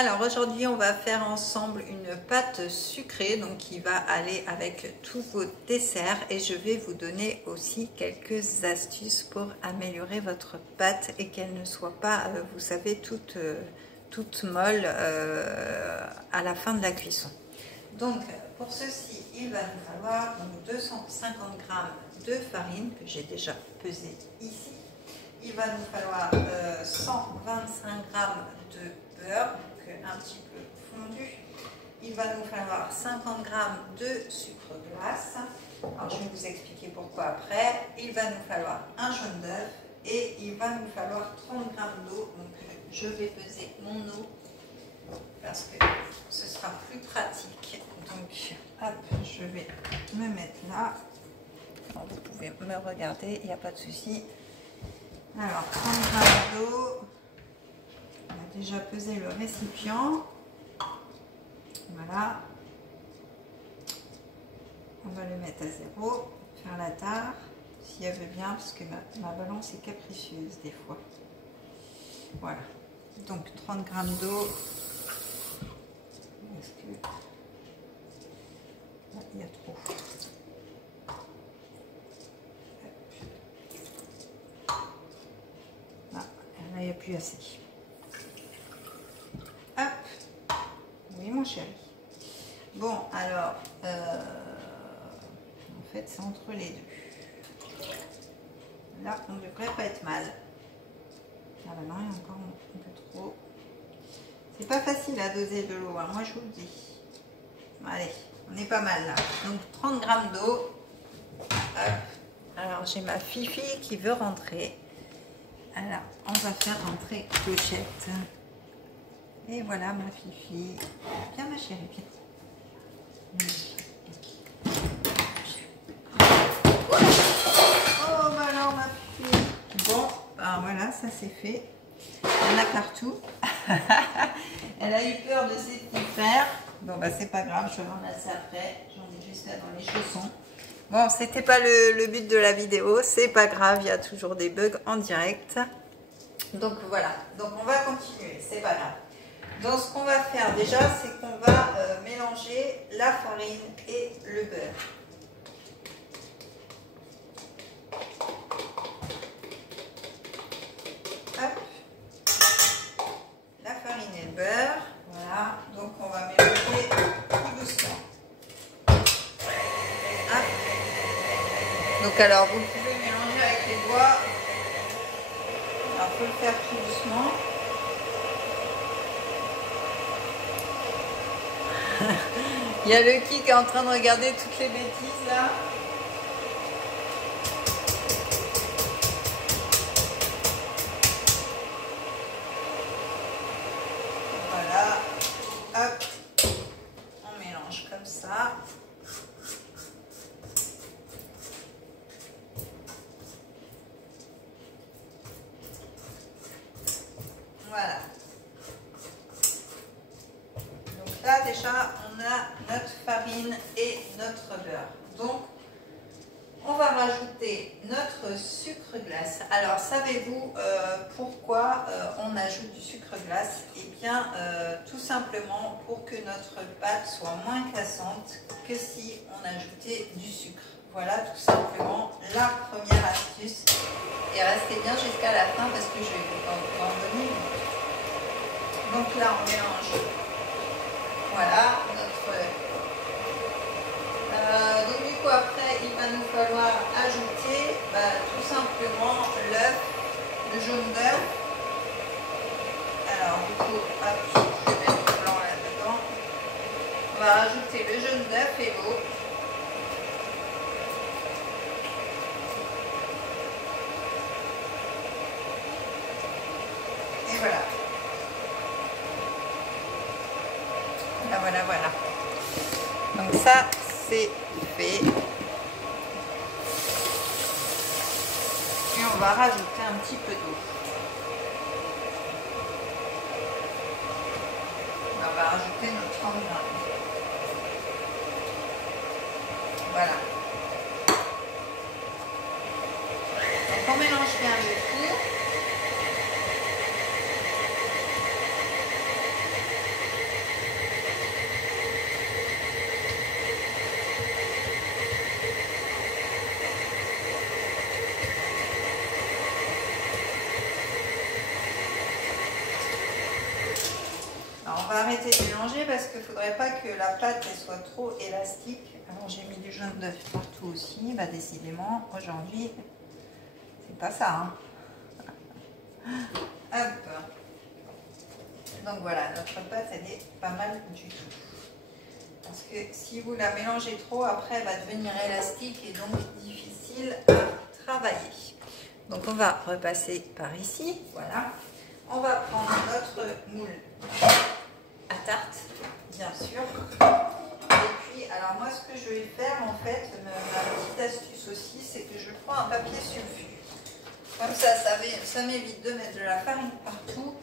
Alors aujourd'hui on va faire ensemble une pâte sucrée donc qui va aller avec tous vos desserts et je vais vous donner aussi quelques astuces pour améliorer votre pâte et qu'elle ne soit pas, vous savez, toute molle à la fin de la cuisson. Donc pour ceci il va nous falloir 250 g de farine que j'ai déjà pesée ici. Il va nous falloir 125 g de beurre, un petit peu fondu. Il va nous falloir 50 g de sucre glace. Alors je vais vous expliquer pourquoi après. Il va nous falloir un jaune d'œuf et il va nous falloir 30 g d'eau. Donc je vais peser mon eau parce que ce sera plus pratique. Donc hop, je vais me mettre là. Alors, vous pouvez me regarder, il n'y a pas de souci. Alors 30 g d'eau. On a déjà pesé le récipient. Voilà. On va le mettre à 0, faire la tare, si elle veut bien, parce que ma balance est capricieuse des fois. Voilà. Donc 30 g d'eau. Est-ce que... Ah, il y a trop. Ah, là, il n'y a plus assez. Hop. Oui, mon chéri. Bon, alors, en fait, c'est entre les deux. Là, on ne devrait pas être mal. Ah ben non, il y a encore un peu trop. C'est pas facile à doser de l'eau, hein, moi je vous le dis. Allez, on est pas mal là. Donc 30 g d'eau. Alors, j'ai ma Fifi qui veut rentrer. Alors, on va faire rentrer Clochette. Et voilà ma Fifi. Viens ma chérie, viens. Oh bah alors ma Fifi. Bon, ben voilà, ça c'est fait. On a partout. Elle a eu peur de ses petits frères. Bon bah c'est pas grave, je vais ramasser après. J'en ai juste là dans les chaussons. Bon, c'était pas le but de la vidéo, c'est pas grave, il y a toujours des bugs en direct. Donc voilà, donc on va continuer, c'est pas grave. Donc ce qu'on va faire déjà, c'est qu'on va mélanger la farine et le beurre. Hop. La farine et le beurre, voilà. Donc on va mélanger tout doucement. Hop. Donc alors vous pouvez mélanger avec les doigts. Alors il faut le faire tout doucement. Il y a le qui est en train de regarder toutes les bêtises là. Voilà. Hop. On mélange comme ça. Voilà. Donc là déjà on a notre farine et notre beurre. Donc on va rajouter notre sucre glace. Alors savez-vous pourquoi on ajoute du sucre glace? Eh bien tout simplement pour que notre pâte soit moins cassante que si on ajoutait du sucre. Voilà tout simplement la première astuce. Et restez bien jusqu'à la fin parce que je vais vous en donner une autre. Donc là on mélange. Voilà notre... donc du coup après il va nous falloir ajouter tout simplement l'œuf, le jaune d'œuf. Alors du coup hop, je vais mettre le blanc là-dedans. On va rajouter le jaune d'œuf et l'eau. Et voilà. Voilà, voilà. Donc ça, c'est fait. Et on va rajouter un petit peu d'eau. On va rajouter notre 30 g. Voilà. Donc on mélange bien le tout. arrêter de mélanger parce qu'il ne faudrait pas que la pâte elle soit trop élastique. Alors j'ai mis du jaune d'œuf partout aussi. Bah, décidément, aujourd'hui, c'est pas ça. Hein. Hop. Donc voilà, notre pâte, elle est pas mal du tout. Parce que si vous la mélangez trop, après, elle va devenir élastique et donc difficile à travailler. Donc on va repasser par ici. Voilà. On va prendre notre moule à tarte, bien sûr. Et puis, alors moi, ce que je vais faire, en fait, ma petite astuce aussi, c'est que je prends un papier sulfu. Comme ça m'évite de mettre de la farine partout.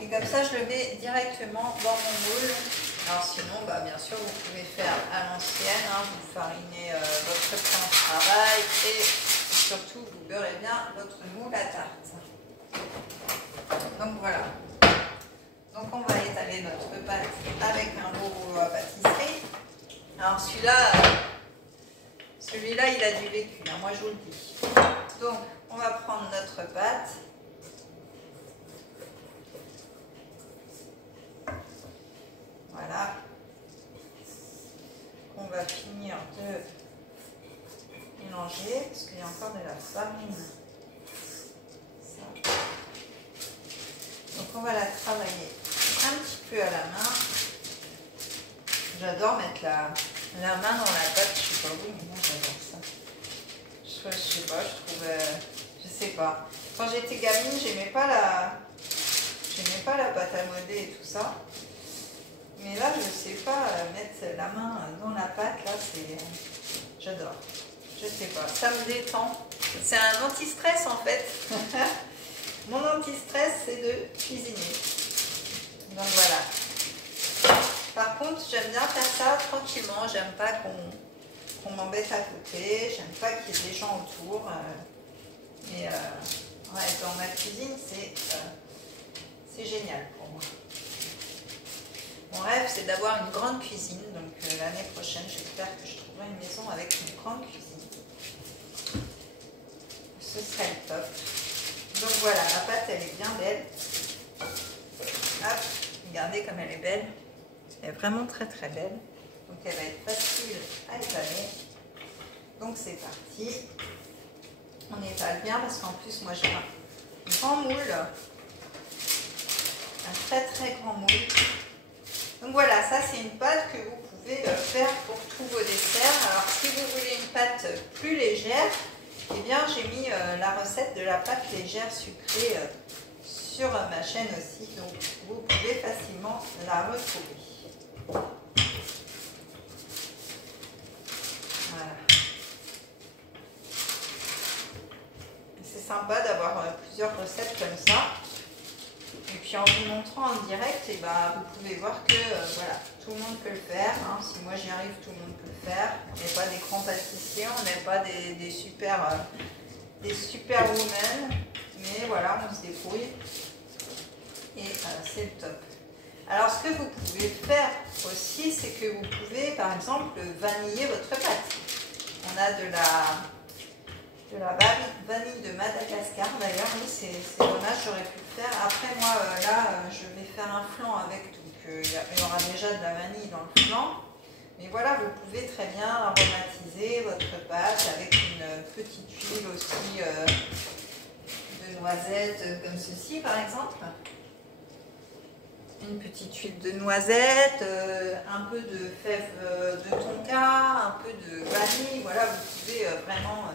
Et comme ça, je le mets directement dans mon moule. Alors sinon, bah, bien sûr, vous pouvez faire à l'ancienne. Hein, vous farinez votre pain de travail et surtout, vous beurrez bien votre moule à tarte. Donc voilà. Donc on va étaler notre pâte avec un rouleau à pâtisserie. Alors celui-là il a du vécu, hein, moi je vous le dis. Donc on va prendre notre pâte. Voilà. On va finir de mélanger parce qu'il y a encore de la farine. Ça. Donc on va la travailler un petit peu à la main. J'adore mettre la main dans la pâte, je sais pas vous, mais moi j'adore ça. Je sais pas, je sais pas. Quand j'étais gamine, j'aimais pas la pâte à modeler et tout ça. Mais là, je sais pas mettre la main dans la pâte, là, j'adore. Je sais pas, ça me détend. C'est un anti-stress en fait. Mon anti-stress, c'est de cuisiner. Donc voilà. Par contre, j'aime bien faire ça tranquillement. J'aime pas qu'on m'embête à côté. J'aime pas qu'il y ait des gens autour. Mais ouais, dans ma cuisine, c'est génial pour moi. Mon rêve, c'est d'avoir une grande cuisine. Donc l'année prochaine, j'espère que je trouverai une maison avec une grande cuisine. Ce serait le top. Donc voilà, la pâte, elle est bien belle. Hop, regardez comme elle est belle. Elle est vraiment très très belle. Donc elle va être facile à étaler. Donc c'est parti. On étale bien parce qu'en plus, moi j'ai un grand moule. Un très très grand moule. Donc voilà, ça c'est une pâte que vous pouvez faire pour tous vos desserts. Alors si vous voulez une pâte plus légère, eh bien j'ai mis la recette de la pâte légère sucrée sur ma chaîne aussi. Donc vous pouvez facilement la retrouver. Voilà. C'est sympa d'avoir plusieurs recettes comme ça. Et puis en vous montrant en direct, et bah, vous pouvez voir que voilà, tout le monde peut le faire. Hein. Si moi j'y arrive, tout le monde peut le faire. On n'est pas des grands pâtissiers, on n'est pas des super women. Mais voilà, on se débrouille. Et c'est le top. Alors ce que vous pouvez faire aussi, c'est que vous pouvez par exemple vaniller votre pâte. On a de la vanille de Madagascar d'ailleurs, oui c'est dommage, j'aurais pu le faire. Après moi là je vais faire un flan avec, donc il y aura déjà de la vanille dans le flan. Mais voilà, vous pouvez très bien aromatiser votre pâte avec une petite huile aussi de noisette comme ceci par exemple. Une petite huile de noisette, un peu de fèves de tonka, un peu de vanille. Voilà, vous pouvez vraiment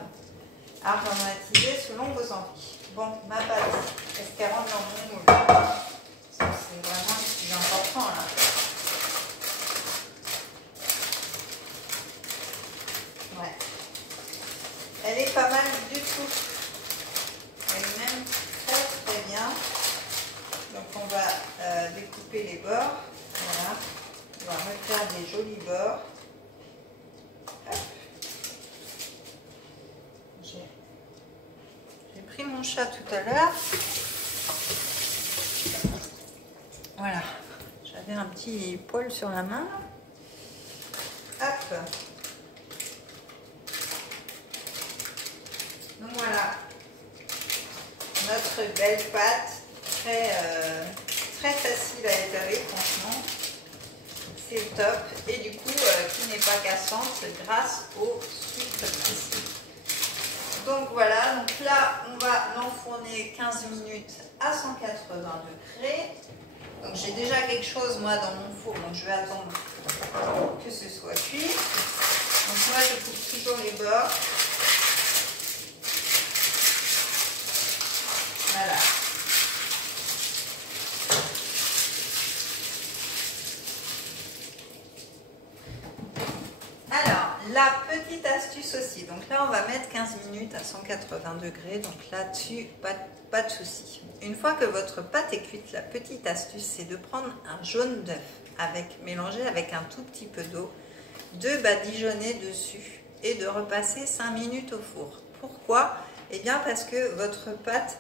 aromatiser selon vos envies. Bon, ma pâte, est-ce qu'elle rentre dans mon moule? C'est vraiment le plus important là. Ouais. Elle est pas mal du tout. Elle est même très très bien. Donc on va découper les bords. Voilà. On va refaire des jolis bords. Hop. J'ai pris mon chat tout à l'heure. Voilà. J'avais un petit poil sur la main. Hop. Donc voilà. Notre belle pâte. Très facile à étaler, franchement. top et du coup qui n'est pas cassante grâce au sucre ici. Donc voilà, donc là on va l'enfourner 15 minutes à 180 degrés. Donc j'ai déjà quelque chose moi dans mon four, donc je vais attendre que ce soit cuit. Donc moi je coupe toujours les bords. Voilà. Alors, la petite astuce aussi, donc là on va mettre 15 minutes à 180 degrés, donc là-dessus, pas de souci. Une fois que votre pâte est cuite, la petite astuce c'est de prendre un jaune d'œuf, mélangé avec un tout petit peu d'eau, de badigeonner dessus et de repasser 5 minutes au four. Pourquoi? Eh bien parce que votre pâte,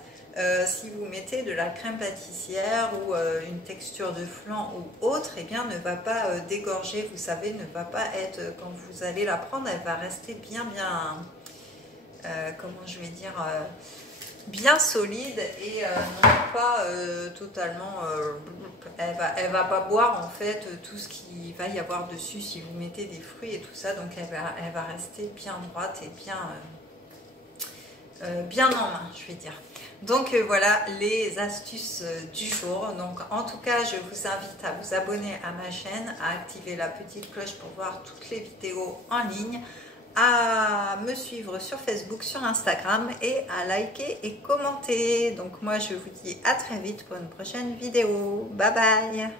si vous mettez de la crème pâtissière ou une texture de flan ou autre, eh bien ne va pas dégorger, vous savez, ne va pas être, quand vous allez la prendre, elle va rester bien, comment je vais dire, bien solide et non pas totalement, elle va pas boire en fait tout ce qu'il va y avoir dessus si vous mettez des fruits et tout ça, donc elle va rester bien droite et bien en main, je vais dire. Donc voilà les astuces du jour. Donc en tout cas, je vous invite à vous abonner à ma chaîne, à activer la petite cloche pour voir toutes les vidéos en ligne, à me suivre sur Facebook, sur Instagram et à liker et commenter. Donc moi je vous dis à très vite pour une prochaine vidéo. Bye bye.